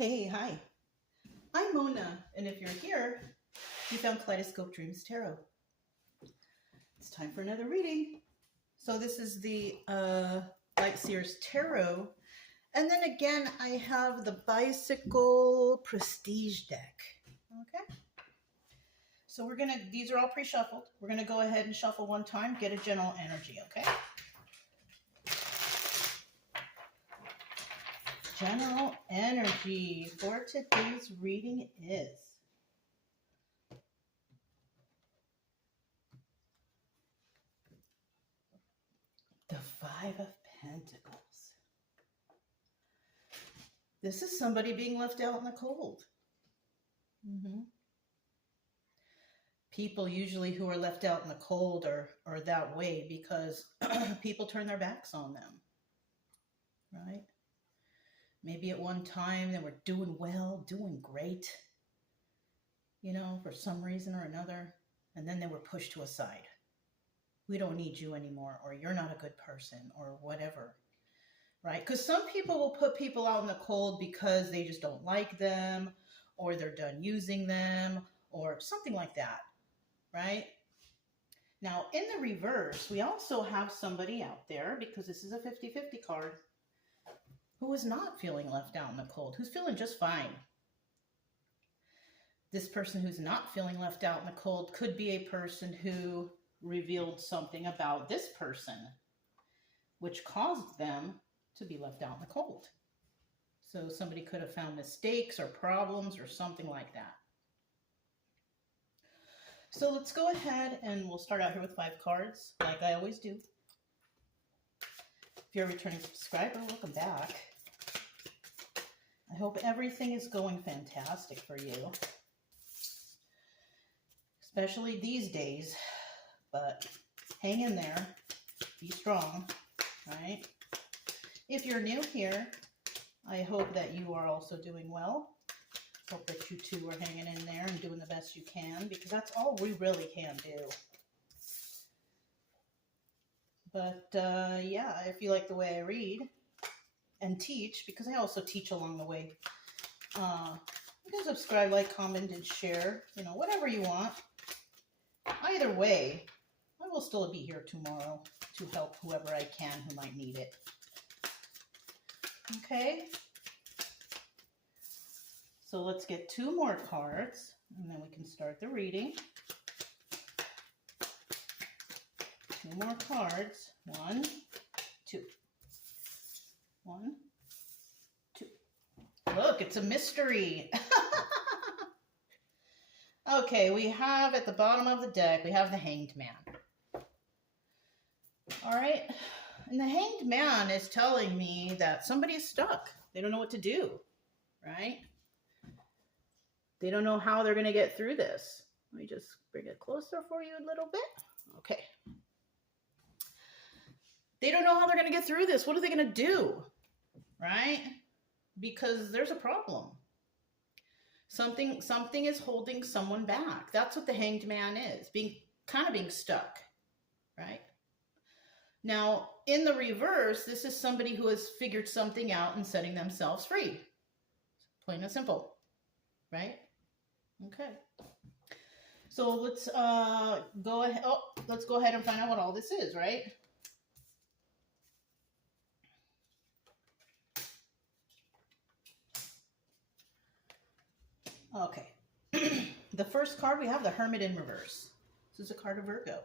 Hey, hi. I'm Mona, and if you're here, you found Kaleidoscope Dreams Tarot. It's time for another reading. So this is the Light Seers Tarot. And then again, I have the Bicycle Prestige deck. Okay. So these are all pre-shuffled. We're gonna go ahead and shuffle one time, get a general energy, okay? General energy for today's reading is the Five of Pentacles. This is somebody being left out in the cold. People usually who are left out in the cold are that way because people turn their backs on them, right? Maybe at one time they were doing well, doing great, for some reason or another, and then they were pushed to a side. We don't need you anymore, or you're not a good person, or whatever, right? Because some people will put people out in the cold because they just don't like them, or they're done using them, or something like that, right? Now, in the reverse, we also have somebody out there, because this is a 50-50 card, who is not feeling left out in the cold, who's feeling just fine. This person who's not feeling left out in the cold could be a person who revealed something about this person, which caused them to be left out in the cold. So somebody could have found mistakes or problems or something like that. So let's go ahead and we'll start out here with 5 cards, like I always do. If you're a returning subscriber, welcome back. I hope everything is going fantastic for you, especially these days, but hang in there, be strong, right? If you're new here, I hope that you are also doing well. Hope that you two are hanging in there and doing the best you can, because that's all we really can do. But yeah, if you like the way I read and teach, because I also teach along the way, you can subscribe, like, comment, and share, whatever you want. Either way, I will still be here tomorrow to help whoever I can who might need it. Okay? So let's get 2 more cards, and then we can start the reading. 2 more cards. 1, 2. 1, 2. Look, it's a mystery. Okay, we have at the bottom of the deck, we have the Hanged Man. All right, and the Hanged Man is telling me that somebody is stuck. They don't know what to do, right? They don't know how they're going to get through this. Let me just bring it closer for you a little bit. Okay. They don't know how they're going to get through this. What are they going to do, right? Because there's a problem. Something is holding someone back. That's what the Hanged Man is, being stuck, right? Now, in the reverse, this is somebody who has figured something out and setting themselves free. Plain and simple, right? Okay. So let's go ahead. Oh, let's go ahead and find out what all this is, right? Okay. The first card, we have the Hermit in reverse. This is a card of Virgo.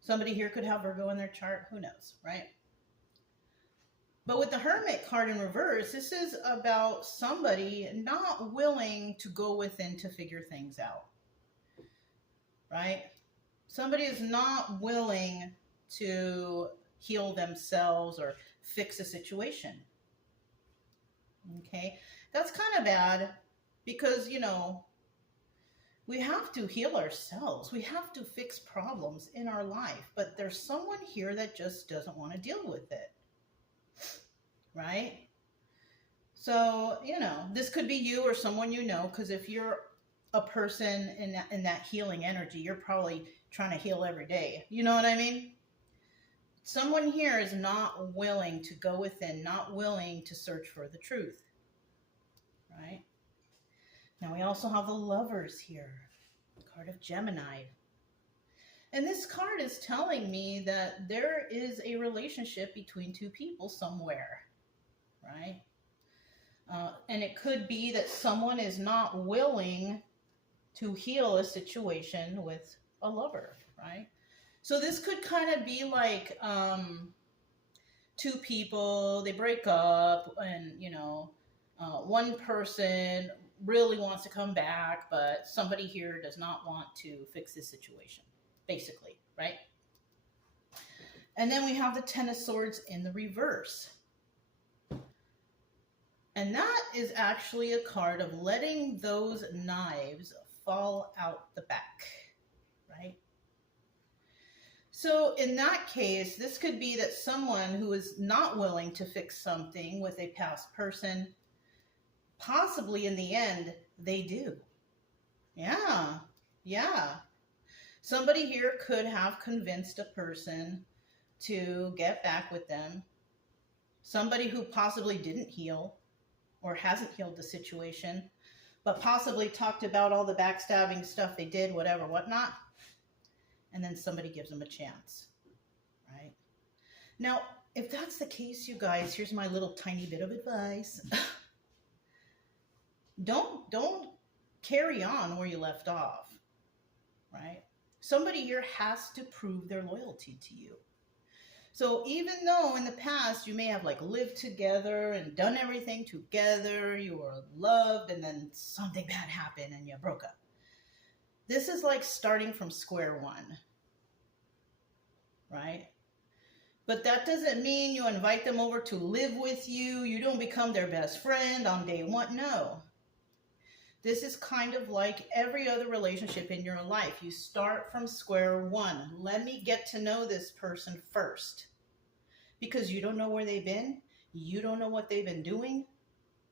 Somebody here could have Virgo in their chart. Who knows, right? But with the Hermit card in reverse, this is about somebody not willing to go within to figure things out, right? Somebody is not willing to heal themselves or fix a situation, okay? That's kind of bad because, we have to heal ourselves. We have to fix problems in our life, but there's someone here that just doesn't want to deal with it. Right? So, this could be you or someone because if you're a person in that healing energy, you're probably trying to heal every day. You know what I mean? Someone here is not willing to go within, not willing to search for the truth. right? Now we also have the Lovers here, card of Gemini. And this card is telling me that there is a relationship between two people somewhere, right? And it could be that someone is not willing to heal a situation with a lover, right? So this could kind of be like two people, they break up, and, you know, one person really wants to come back, but somebody here does not want to fix this situation, basically, right? And then we have the Ten of Swords in the reverse. And that is actually a card of letting those knives fall out the back, right? So in that case, this could be that someone who is not willing to fix something with a past person, possibly in the end, they do. Yeah. Somebody here could have convinced a person to get back with them. Somebody who possibly didn't heal or hasn't healed the situation, but possibly talked about all the backstabbing stuff they did, whatever, whatnot. And then somebody gives them a chance, right? Now, if that's the case, you guys, here's my little tiny bit of advice. Don't carry on where you left off, right? Somebody here has to prove their loyalty to you. So even though in the past you may have like lived together and done everything together, you were loved, and then something bad happened and you broke up. This is like starting from square one, right? But that doesn't mean you invite them over to live with you. You don't become their best friend on day one. No. This is kind of like every other relationship in your life. You start from square one. Let me get to know this person first. Because you don't know where they've been. You don't know what they've been doing.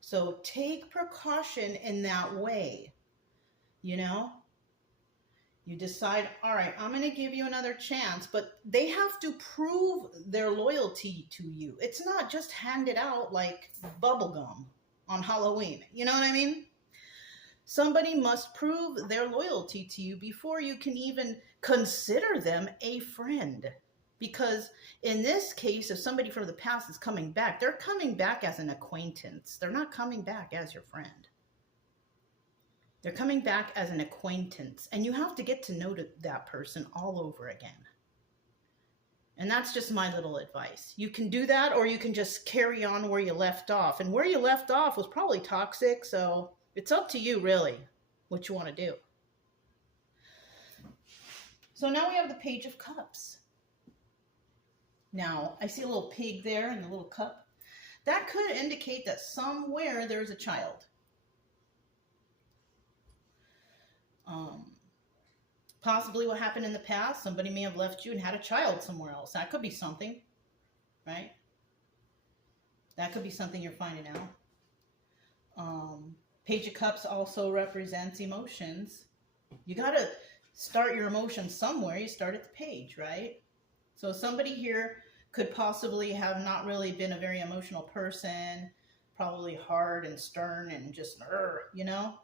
So take precaution in that way. You know? You decide, all right, I'm going to give you another chance. But they have to prove their loyalty to you. It's not just handed out like bubblegum on Halloween. You know what I mean? Somebody must prove their loyalty to you before you can even consider them a friend. Because in this case, if somebody from the past is coming back, they're coming back as an acquaintance. They're not coming back as your friend. They're coming back as an acquaintance. And you have to get to know that person all over again. And that's just my little advice. You can do that, or you can just carry on where you left off. And where you left off was probably toxic, so it's up to you, really, what you want to do. So now we have the Page of Cups. Now, I see a little pig there in the little cup. That could indicate that somewhere there's a child. Possibly what happened in the past, somebody may have left you and had a child somewhere else. That could be something, right? That could be something you're finding out. Page of Cups also represents emotions. You got to start your emotions somewhere. You start at the page, right? So somebody here could possibly have not really been a very emotional person, probably hard and stern and just, you know?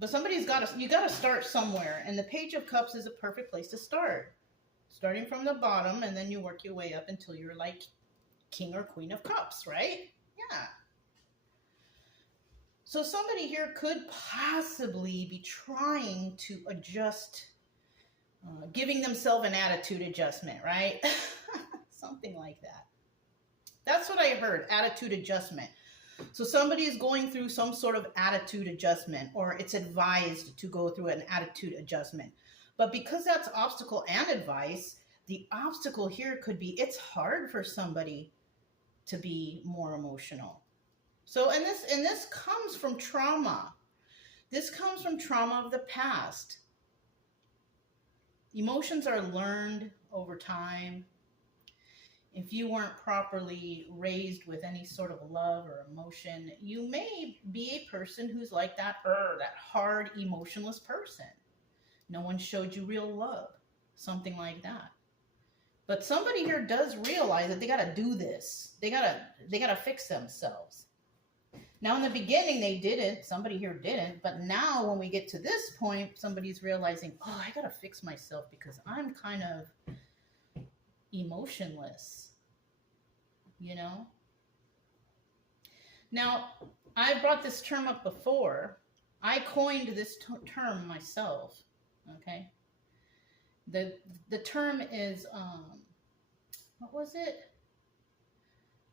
But you got to start somewhere. And the Page of Cups is a perfect place to start. Starting from the bottom, and then you work your way up until you're like King or Queen of Cups, right? Yeah. So somebody here could possibly be trying to adjust, giving themselves an attitude adjustment, right? Something like that. That's what I heard, attitude adjustment. So somebody is going through some sort of attitude adjustment, or it's advised to go through an attitude adjustment. But because that's obstacle and advice, the obstacle here could be it's hard for somebody to be more emotional. So, and this comes from trauma. This comes from trauma of the past. Emotions are learned over time. If you weren't properly raised with any sort of love or emotion, you may be a person who's like that hard, emotionless person. No one showed you real love, something like that. But somebody here does realize that they got to do this. They got to fix themselves. Now, in the beginning, they didn't. Somebody here didn't. But now, when we get to this point, somebody's realizing, oh, I got to fix myself because I'm kind of emotionless, you know? Now, I brought this term up before. I coined this term myself, okay? The term is, what was it?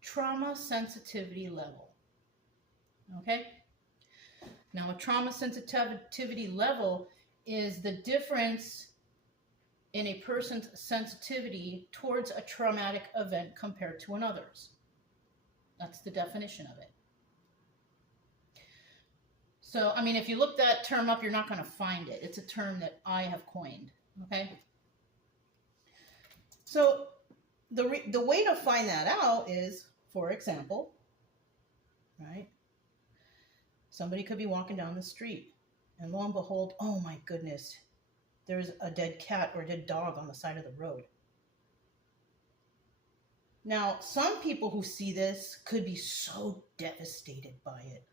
Trauma sensitivity level. Okay? Now, a trauma sensitivity level is the difference in a person's sensitivity towards a traumatic event compared to another's. That's the definition of it. So, I mean, if you look that term up, you're not going to find it. It's a term that I have coined. Okay? So, the way to find that out is, for example, right? Somebody could be walking down the street, and lo and behold, oh my goodness, there's a dead cat or a dead dog on the side of the road. Now, some people who see this could be so devastated by it.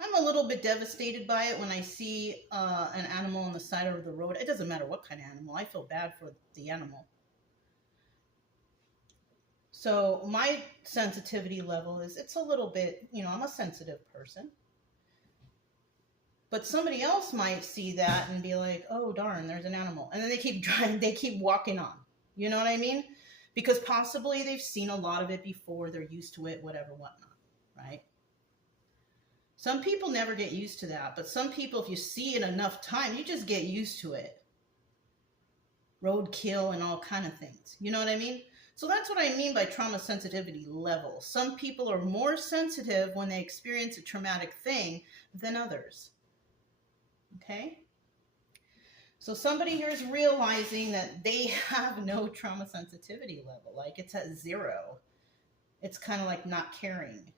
I'm a little bit devastated by it when I see an animal on the side of the road. It doesn't matter what kind of animal. I feel bad for the animal. So my sensitivity level is, it's a little bit, I'm a sensitive person. But somebody else might see that and be like, oh, darn, there's an animal. And then they keep driving, they keep walking on. You know what I mean? Because possibly they've seen a lot of it before, they're used to it, whatever, whatnot, right? Some people never get used to that, but some people, if you see it enough time, you just get used to it. Roadkill and all kind of things. You know what I mean? So that's what I mean by trauma sensitivity level. Some people are more sensitive when they experience a traumatic thing than others. Okay? So somebody here is realizing that they have no trauma sensitivity level. Like it's at 0. It's kind of like not caring,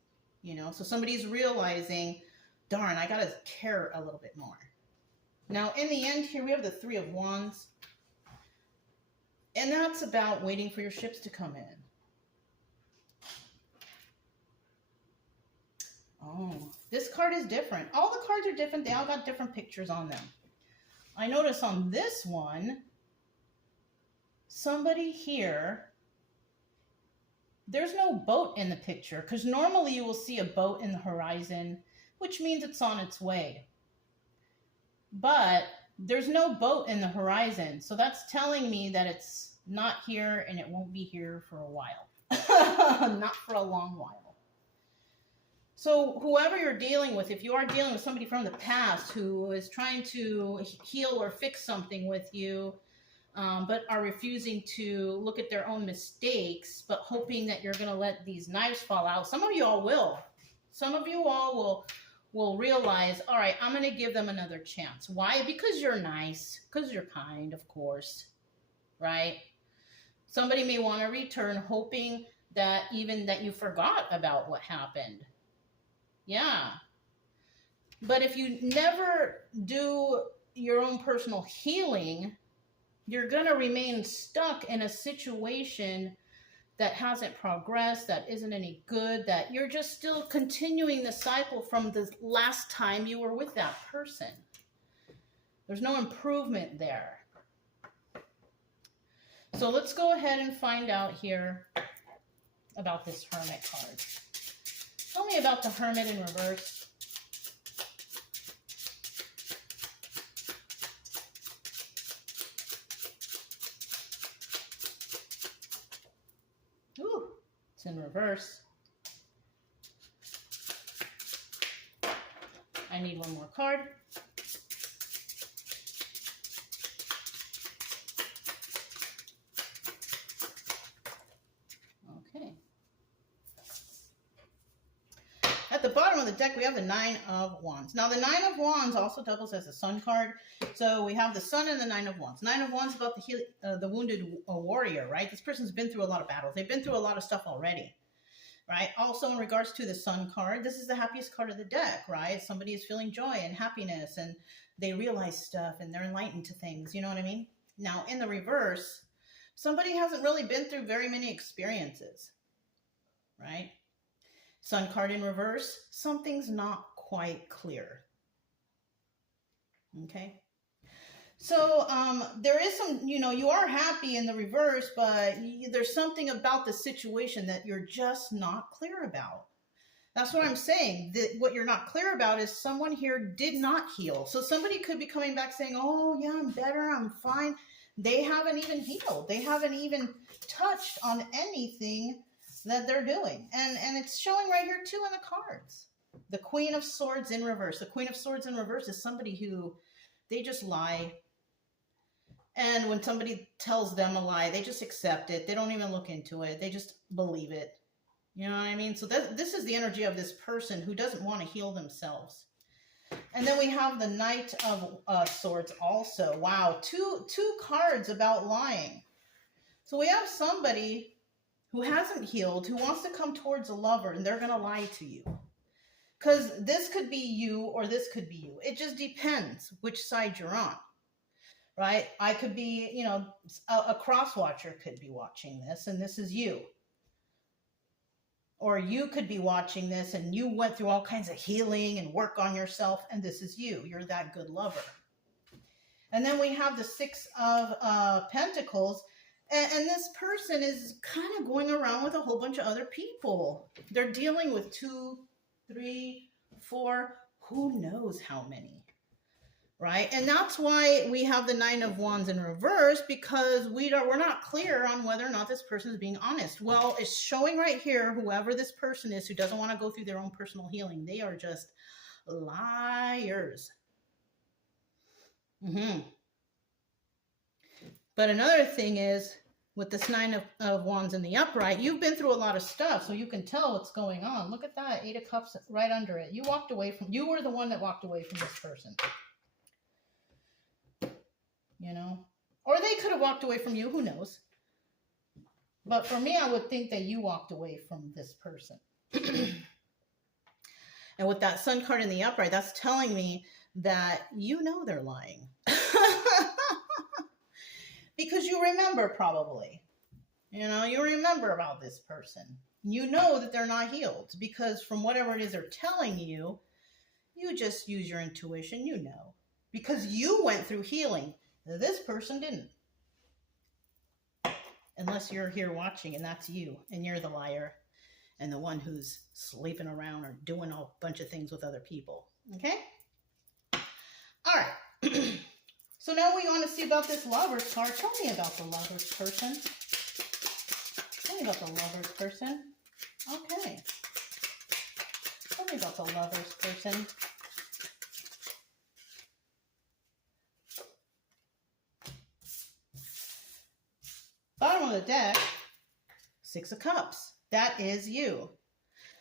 So somebody's realizing, darn, I got to care a little bit more. Now, in the end here, we have the 3 of Wands. And that's about waiting for your ships to come in. Oh, this card is different. All the cards are different. They all got different pictures on them. I notice on this one, somebody here, there's no boat in the picture, because normally you will see a boat in the horizon, which means it's on its way. But there's no boat in the horizon, so that's telling me that it's not here and it won't be here for a while. Not for a long while. So whoever you're dealing with, if you are dealing with somebody from the past who is trying to heal or fix something with you, but are refusing to look at their own mistakes, but hoping that you're going to let these knives fall out. Some of you all will. Some of you all will realize, all right, I'm going to give them another chance. Why? Because you're nice. Because you're kind, of course. Right? Somebody may want to return hoping that even that you forgot about what happened. Yeah. But if you never do your own personal healing, you're going to remain stuck in a situation that hasn't progressed, that isn't any good, that you're just still continuing the cycle from the last time you were with that person. There's no improvement there. So let's go ahead and find out here about this Hermit card. Tell me about the Hermit in reverse. Ooh, it's in reverse. I need one more card. Okay. At the bottom of the deck, we have the 9 of Wands. Now, the 9 of Wands also doubles as a Sun card. So we have the Sun and the 9 of Wands. 9 of Wands is about the wounded warrior, right? This person's been through a lot of battles. They've been through a lot of stuff already, right? Also, in regards to the Sun card, this is the happiest card of the deck, right? Somebody is feeling joy and happiness, and they realize stuff, and they're enlightened to things. You know what I mean? Now, in the reverse, somebody hasn't really been through very many experiences, right? Sun card in reverse, something's not quite clear. Okay. So there is some, you are happy in the reverse, but there's something about the situation that you're just not clear about. That's what I'm saying. What you're not clear about is someone here did not heal. So somebody could be coming back saying, oh yeah, I'm better, I'm fine. They haven't even healed. They haven't even touched on anything that they're doing. And it's showing right here too in the cards. The Queen of Swords in reverse. The Queen of Swords in reverse is somebody who, they just lie. And when somebody tells them a lie, they just accept it. They don't even look into it. They just believe it. You know what I mean? So this is the energy of this person who doesn't want to heal themselves. And then we have the Knight of Swords also. Wow, two cards about lying. So we have somebody who hasn't healed, who wants to come towards a lover, and they're going to lie to you. Because this could be you or this could be you. It just depends which side you're on, right? I could be, a cross-watcher could be watching this, and this is you. Or you could be watching this, and you went through all kinds of healing and work on yourself, and this is you. You're that good lover. And then we have the Six of Pentacles, and this person is kind of going around with a whole bunch of other people. They're dealing with 2, 3, 4, who knows how many, right? And that's why we have the Nine of Wands in reverse, because we're not clear on whether or not this person is being honest. Well, it's showing right here, whoever this person is who doesn't want to go through their own personal healing, they are just liars. But another thing is, with this Nine of Wands in the upright, you've been through a lot of stuff, so you can tell what's going on. Look at that, 8 of Cups right under it. You were the one that walked away from this person. Or they could have walked away from you, who knows? But for me, I would think that you walked away from this person. And with that Sun card in the upright, that's telling me that they're lying. Because you remember probably. You remember about this person. You know that they're not healed, because from whatever it is they're telling you, you just use your intuition, because you went through healing. This person didn't. Unless you're here watching and that's you, and you're the liar and the one who's sleeping around or doing a bunch of things with other people. Okay? All right. So now we want to see about this Lover's card. Tell me about the Lover's person. Tell me about the Lover's person. Okay. Tell me about the Lover's person. Bottom of the deck, 6 of Cups. That is you.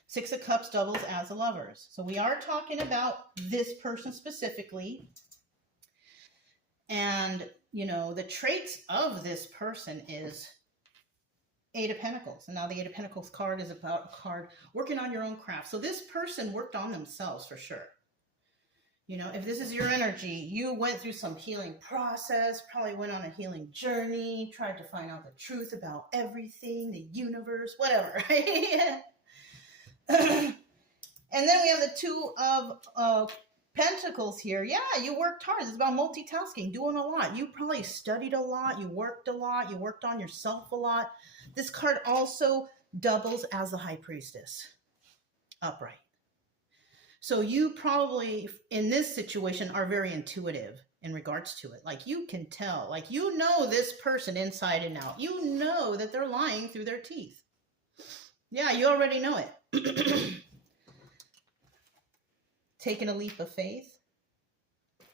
6 of Cups doubles as a Lovers. So we are talking about this person specifically. And, the traits of this person is 8 of Pentacles. And now the 8 of Pentacles card is about a card working on your own craft. So this person worked on themselves for sure. If this is your energy, you went through some healing process, probably went on a healing journey, tried to find out the truth about everything, the universe, whatever, right? And then we have the 2 of Pentacles here. Yeah, you worked hard. It's about multitasking, doing a lot. You probably studied a lot. You worked a lot. You worked on yourself a lot. This card also doubles as the High Priestess, upright. So you probably, in this situation, are very intuitive in regards to it. Like, you can tell. Like, this person inside and out. You know that they're lying through their teeth. Yeah, you already know it. Taking a leap of faith.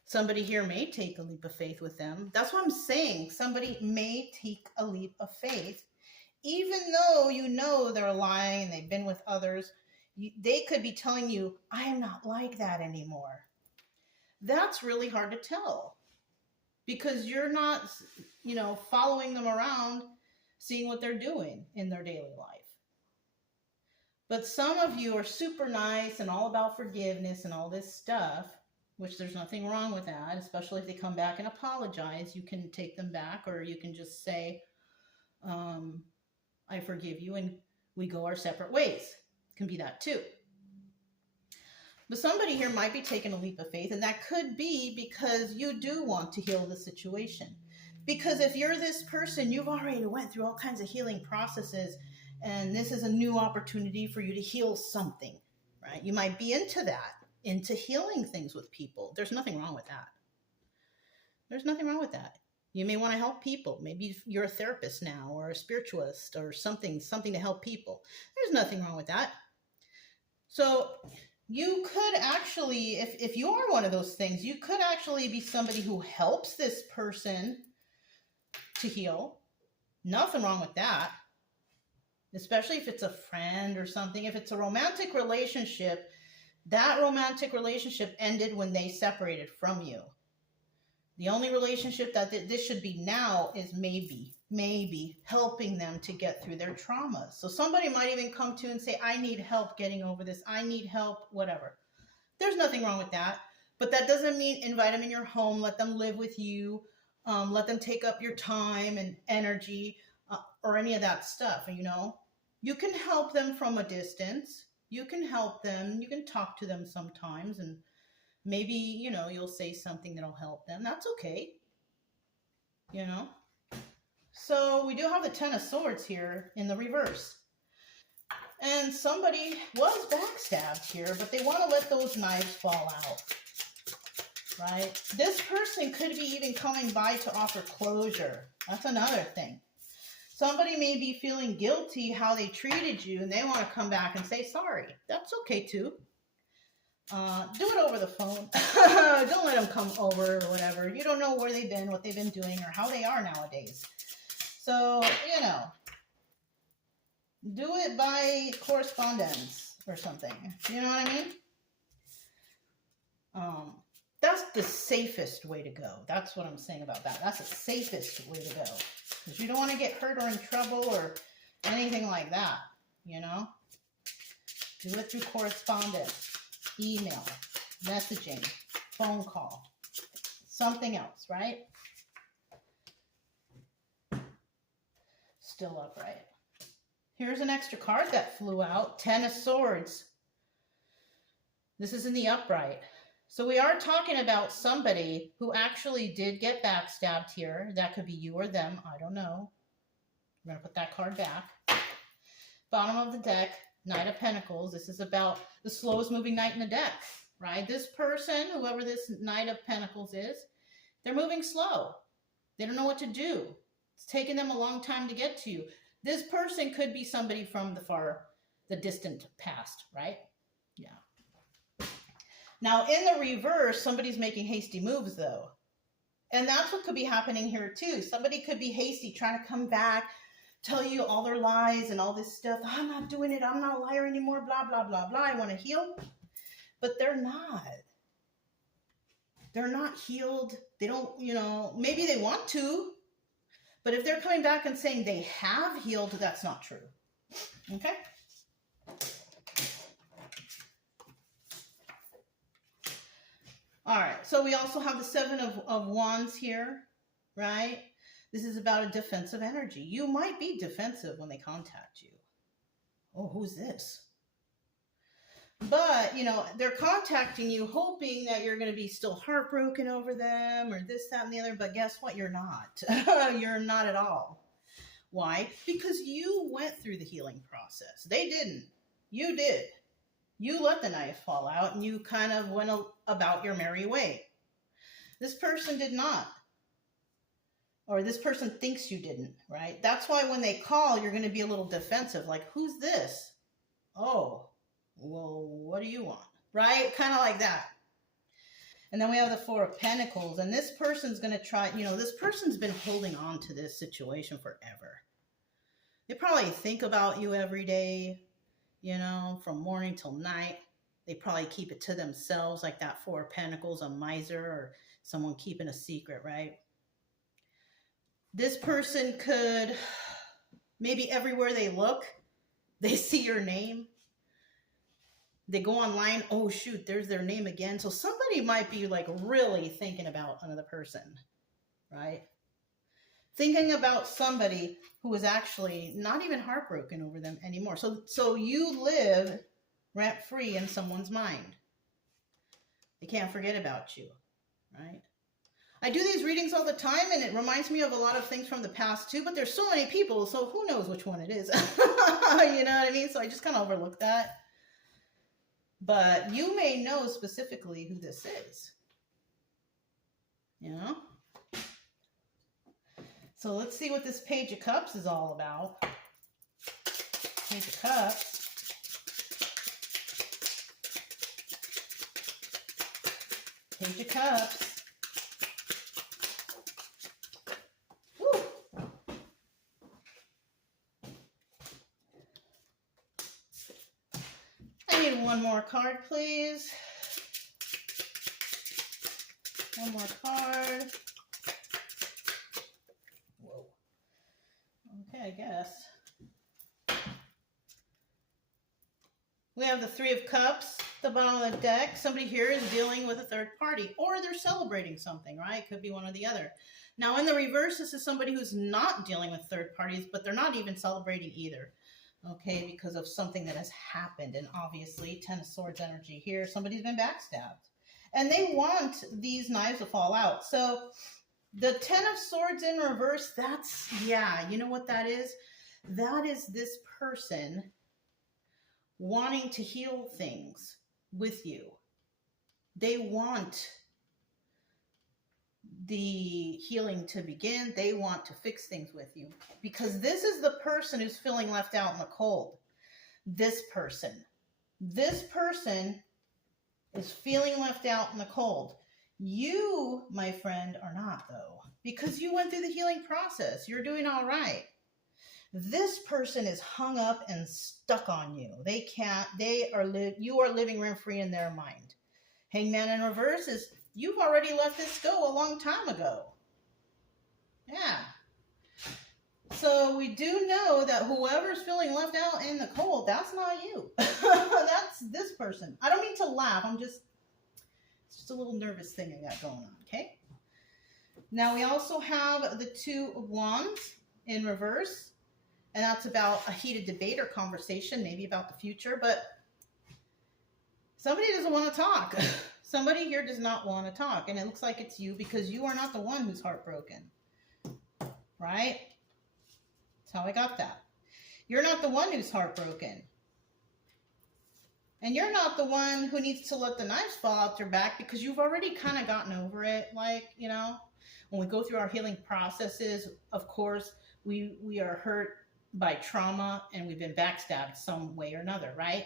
Somebody here may take a leap of faith with them. That's what I'm saying. Somebody may take a leap of faith. Even though they're lying and they've been with others, they could be telling you, I am not like that anymore. That's really hard to tell, because you're not, following them around, seeing what they're doing in their daily life. But some of you are super nice and all about forgiveness and all this stuff, which there's nothing wrong with that, especially if they come back and apologize. You can take them back, or you can just say, I forgive you, and we go our separate ways. can be that too. But somebody here might be taking a leap of faith, and that could be because you do want to heal the situation. Because if you're this person, you've already went through all kinds of healing processes, and this is a new opportunity for you to heal something, right? You might be into that, into healing things with people. There's nothing wrong with that. There's nothing wrong with that. You may want to help people. Maybe you're a therapist now, or a spiritualist, or something to help people. There's nothing wrong with that. So you could actually, if you are one of those things, you could actually be somebody who helps this person to heal. Nothing wrong with that. Especially if it's a friend or something. If it's a romantic relationship, that romantic relationship ended when they separated from you. The only relationship that this should be now is maybe helping them to get through their traumas. So somebody might even come to you and say, I need help getting over this. I need help, whatever. There's nothing wrong with that. But that doesn't mean invite them in your home, let them live with you, let them take up your time and energy, or any of that stuff, you know. You can help them from a distance. You can help them. You can talk to them sometimes, and maybe, you know, you'll say something that'll help them. That's okay, you know. So we do have the Ten of Swords here in the reverse. And somebody was backstabbed here, but they want to let those knives fall out, right? This person could be even coming by to offer closure. That's another thing. Somebody may be feeling guilty how they treated you, and they want to come back and say sorry. That's okay too. Do it over the phone. Don't let them come over or whatever. You don't know where they've been, what they've been doing, or how they are nowadays. So, you know, do it by correspondence or something. You know what I mean? That's the safest way to go. That's what I'm saying about that. That's the safest way to go. Because you don't want to get hurt or in trouble or anything like that, you know? Do it through correspondence, email, messaging, phone call, something else, right? Still upright. Here's an extra card that flew out, Ten of Swords. This is in the upright. So we are talking about somebody who actually did get backstabbed here. That could be you or them. I don't know. We're going to put that card back. Bottom of the deck, Knight of Pentacles. This is about the slowest moving knight in the deck, right? This person, whoever this Knight of Pentacles is, they're moving slow. They don't know what to do. It's taking them a long time to get to you. This person could be somebody from the distant past, right? Yeah. Now, in the reverse, somebody's making hasty moves, though. And that's what could be happening here, too. Somebody could be hasty, trying to come back, tell you all their lies and all this stuff. I'm not doing it. I'm not a liar anymore, blah, blah, blah, blah. I want to heal. But they're not. They're not healed. They don't, you know, maybe they want to. But if they're coming back and saying they have healed, that's not true. Okay? All right, so we also have the Seven of Wands here, right? This is about a defensive energy. You might be defensive when they contact you. Oh, who's this? But, you know, they're contacting you hoping that you're going to be still heartbroken over them or this, that, and the other. But guess what? You're not. You're not at all. Why? Because you went through the healing process. They didn't. You did. You let the knife fall out and you kind of went about your merry way. This person did not. Or this person thinks you didn't, right? That's why when they call, you're going to be a little defensive. Like, who's this? Oh, well, what do you want? Right? Kind of like that. And then we have the Four of Pentacles. And this person's going to try, you know, this person's been holding on to this situation forever. They probably think about you every day. You know, from morning till night. They probably keep it to themselves, like that Four of Pentacles, a miser, or someone keeping a secret, right? This person could, maybe everywhere they look, they see your name. They go online, oh shoot, there's their name again. So somebody might be like really thinking about another person, right? Thinking about somebody who is actually not even heartbroken over them anymore. So you live rent-free in someone's mind. They can't forget about you, right? I do these readings all the time, and it reminds me of a lot of things from the past too, but there's so many people, so who knows which one it is. You know what I mean? So I just kind of overlook that. But you may know specifically who this is. You know? So let's see what this Page of Cups is all about. Page of Cups. Page of Cups. One more card, please. One more card. Whoa. Okay, I guess. We have the Three of Cups, the bottom of the deck. Somebody here is dealing with a third party, or they're celebrating something, right? Could be one or the other. Now, in the reverse, this is somebody who's not dealing with third parties, but they're not even celebrating either. Okay, because of something that has happened. And obviously, Ten of Swords energy here. Somebody's been backstabbed. And they want these knives to fall out. So, the Ten of Swords in reverse, that's, yeah, you know what that is? That is this person wanting to heal things with you. They want the healing to begin. They want to fix things with you, because this is the person who's feeling left out in the cold. This person is feeling left out in the cold. You, my friend, are not, though, because you went through the healing process. You're doing all right. This person is hung up and stuck on you. You are living rent-free in their mind. Hangman in reverse is, you've already let this go a long time ago. Yeah. So we do know that whoever's feeling left out in the cold, that's not you. That's this person. I don't mean to laugh. It's just a little nervous thing I got going on, okay? Now we also have the Two of Wands in reverse. And that's about a heated debate or conversation, maybe about the future. But somebody doesn't want to talk. Somebody here does not want to talk. And it looks like it's you, because you are not the one who's heartbroken. Right? That's how I got that. You're not the one who's heartbroken. And you're not the one who needs to let the knives fall out your back, because you've already kind of gotten over it. Like, you know, when we go through our healing processes, of course, we are hurt by trauma, and we've been backstabbed some way or another, right?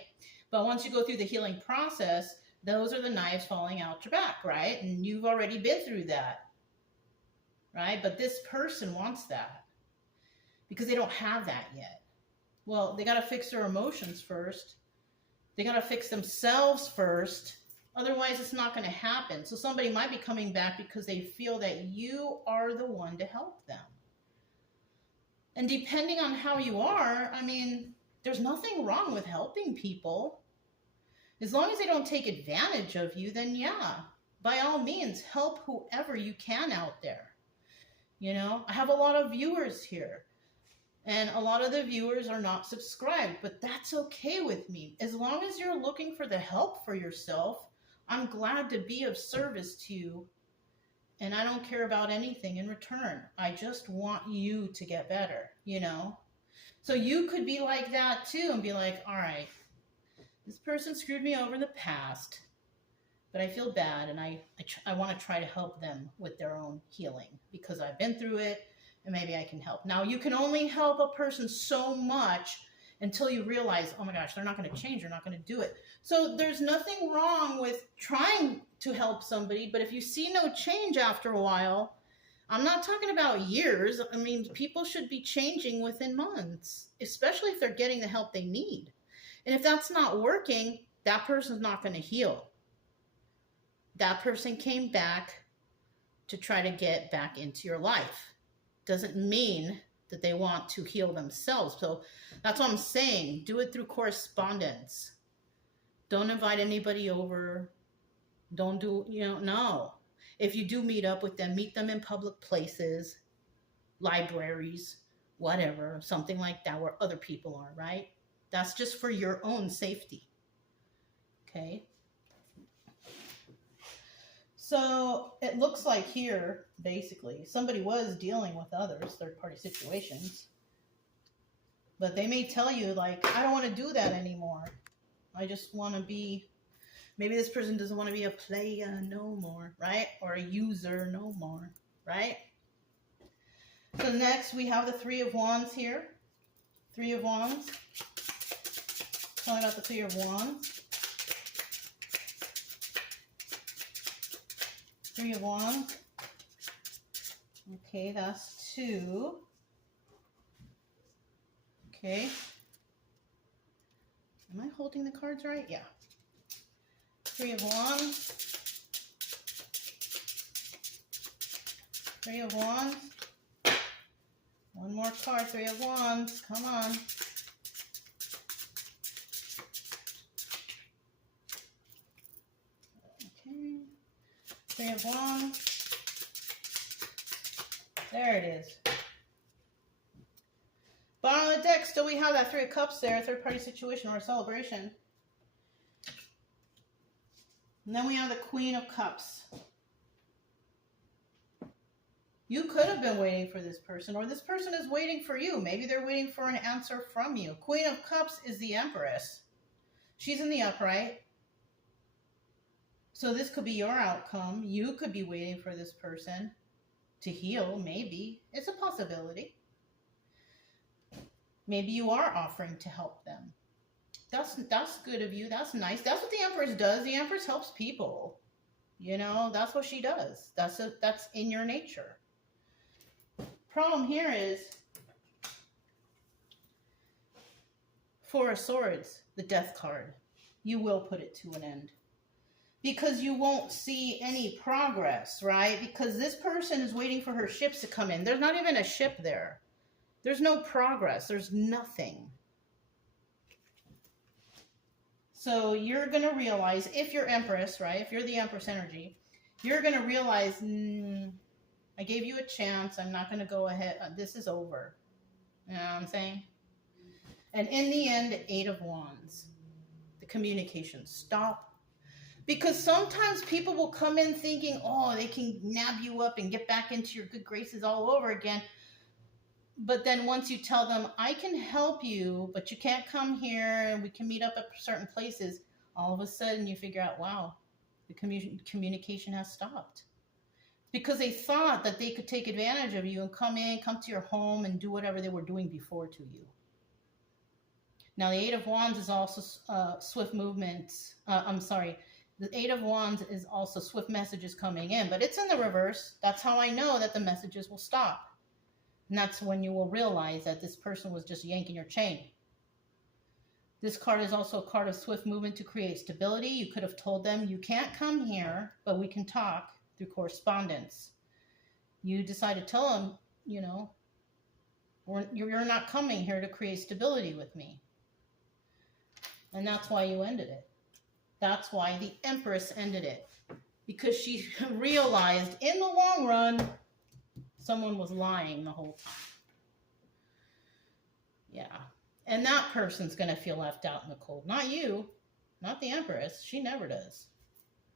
But once you go through the healing process, those are the knives falling out your back, right? And you've already been through that, right? But this person wants that, because they don't have that yet. Well, they got to fix their emotions first. They got to fix themselves first. Otherwise, it's not going to happen. So somebody might be coming back because they feel that you are the one to help them. And depending on how you are, I mean, there's nothing wrong with helping people. As long as they don't take advantage of you, then yeah, by all means, help whoever you can out there. You know, I have a lot of viewers here, and a lot of the viewers are not subscribed, but that's okay with me. As long as you're looking for the help for yourself, I'm glad to be of service to you. And I don't care about anything in return. I just want you to get better, you know? So you could be like that too, and be like, all right, this person screwed me over in the past, but I feel bad, and I want to try to help them with their own healing, because I've been through it, and maybe I can help. Now, you can only help a person so much until you realize, oh my gosh, they're not going to change. They're not going to do it. So there's nothing wrong with trying to help somebody, but if you see no change after a while, I'm not talking about years. I mean, people should be changing within months, especially if they're getting the help they need. And if that's not working, that person's not going to heal. That person came back to try to get back into your life. Doesn't mean that they want to heal themselves. So that's what I'm saying. Do it through correspondence. Don't invite anybody over. Don't do, no. If you do meet up with them, meet them in public places, libraries, whatever, something like that, where other people are, right? That's just for your own safety. Okay. So it looks like here, basically, somebody was dealing with others, third-party situations. But they may tell you, like, I don't want to do that anymore. I just want to be, maybe this person doesn't want to be a player no more, right? Or a user no more, right? So next we have the Three of Wands here. Three of Wands. Tell me about the Three of Wands. Three of Wands. Okay, that's 2. Okay. Am I holding the cards right? Yeah. Three of Wands. Three of Wands. One more card. Three of Wands. Come on. Okay. Three of Wands. There it is. Bottom of the deck, still we have that Three of Cups there, third-party situation or a celebration. And then we have the Queen of Cups. You could have been waiting for this person, or this person is waiting for you. Maybe they're waiting for an answer from you. Queen of Cups is the Empress. She's in the upright. So this could be your outcome. You could be waiting for this person to heal, maybe. It's a possibility. Maybe you are offering to help them. That's good of you. That's nice. That's what the Empress does. The Empress helps people. You know, that's what she does. That's in your nature. Problem here is Four of Swords, the Death card. You will put it to an end. Because you won't see any progress, right? Because this person is waiting for her ships to come in. There's not even a ship there. There's no progress. There's nothing. So you're going to realize, if you're Empress, right? If you're the Empress energy, you're going to realize, I gave you a chance. I'm not going to go ahead. This is over. You know what I'm saying? And in the end, Eight of Wands. The communication. Stop. Because sometimes people will come in thinking, oh, they can nab you up and get back into your good graces all over again. But then once you tell them, I can help you, but you can't come here and we can meet up at certain places, all of a sudden you figure out, wow, the communication has stopped. Because they thought that they could take advantage of you and come to your home and do whatever they were doing before to you. Now, the Eight of Wands is also swift movements. The Eight of Wands is also swift messages coming in, but it's in the reverse. That's how I know that the messages will stop. And that's when you will realize that this person was just yanking your chain. This card is also a card of swift movement to create stability. You could have told them, you can't come here, but we can talk through correspondence. You decide to tell them, you know, you're not coming here to create stability with me. And that's why you ended it. That's why the Empress ended it. Because she realized in the long run, someone was lying the whole time. Yeah. And that person's going to feel left out in the cold. Not you. Not the Empress. She never does.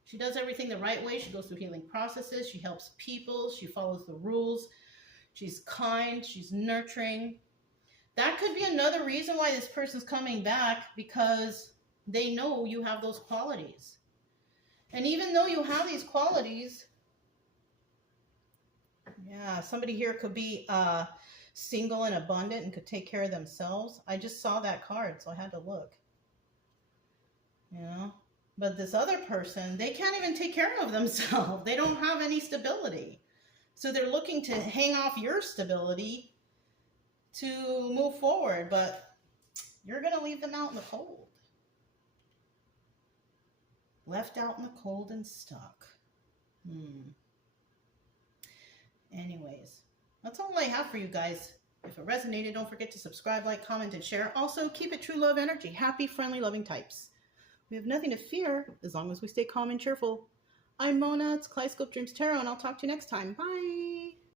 She does everything the right way. She goes through healing processes. She helps people. She follows the rules. She's kind. She's nurturing. That could be another reason why this person's coming back, because they know you have those qualities. And even though you have these qualities, yeah, somebody here could be single and abundant and could take care of themselves. I just saw that card, so I had to look. You know? But this other person, they can't even take care of themselves. They don't have any stability. So they're looking to hang off your stability to move forward, but you're going to leave them out in the cold. Left out in the cold and stuck. Anyways, that's all I have for you guys. If it resonated, don't forget to subscribe, like, comment, and share. Also, keep it true love energy. Happy, friendly, loving types. We have nothing to fear as long as we stay calm and cheerful. I'm Mona. It's Kaleidoscope Dreams Tarot, and I'll talk to you next time. Bye.